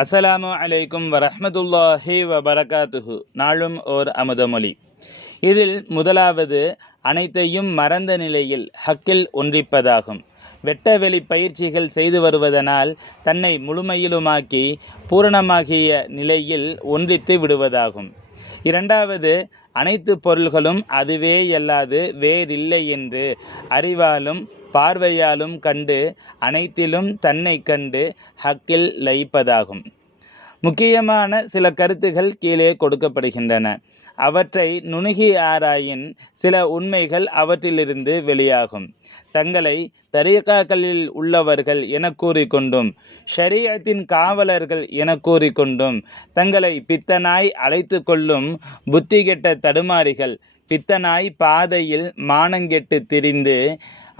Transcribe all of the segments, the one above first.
அஸ்ஸலாமு அலைக்கும் வரஹ்மத்துல்லாஹி வபரகாத்துஹு. நாளும் ஓர் அமுதமொழி இதில் முதலாவது அனைத்தையும் மறந்த நிலையில் ஹக்கில் ஒன்றிப்பதாகும். வெட்டவெளி பயிற்சிகள் செய்து வருவதனால் தன்னை முழுமையிலுமாக்கி பூரணமாகிய நிலையில் ஒன்றித்து விடுவதாகும். இரண்டாவது அனைத்து பொருள்களும் அதுவே அல்லாது வேறில்லை என்று அறிவாலும் பார்வையாலும் கண்டு அனைத்திலும் தன்னை கண்டு ஹக்கில் லயிப்பதாகும். முக்கியமான சில கருத்துகள் கீழே கொடுக்கப்படுகின்றன. அவற்றை நுணுகி ஆராயின் சில உண்மைகள் அவற்றிலிருந்து வெளியாகும். தங்களை தரீகாக்களில் உள்ளவர்கள் என கூறிக்கொண்டும் ஷரியத்தின் காவலர்கள் என கூறிக்கொண்டும் தங்களை பித்தனாய் அழைத்து கொள்ளும் புத்தி கெட்ட தடுமாறிகள் பித்தனாய் பாதையில் மானங்கெட்டு திரிந்து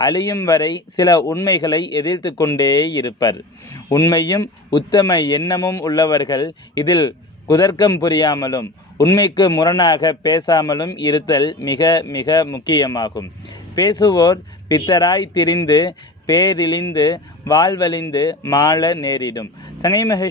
அழியும் வரை சில உண்மைகளை எதிர்த்து கொண்டே இருப்பர். உண்மையும் உத்தம எண்ணமும் உள்ளவர்கள் இதில் குதர்க்கம் புரியாமலும் உண்மைக்கு முரணாக பேசாமலும் இருத்தல் மிக மிக முக்கியமாகும். பேசுவோர் பித்தராய் திரிந்து பேரிழிந்து வாழ்வழிந்து மாள நேரிடும். சனைமஹ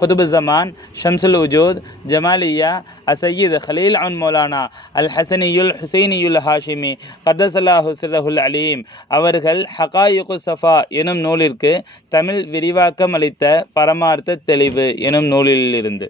குதுபு ஜமான் ஷம்சுல் உஜூத் ஜமாலியா அசையீத் ஹலீல் அன் மௌலானா அல் ஹசனியுல் ஹுசைனியுல் ஹாஷிமி கதசலா ஹுசலஹுல் அலீம். அவர்கள் ஹகாயுகு சஃபா எனும் நூலிற்கு தமிழ் விரிவாக்கம் அளித்த பரமார்த்த தெளிவு எனும் நூலிலிருந்து.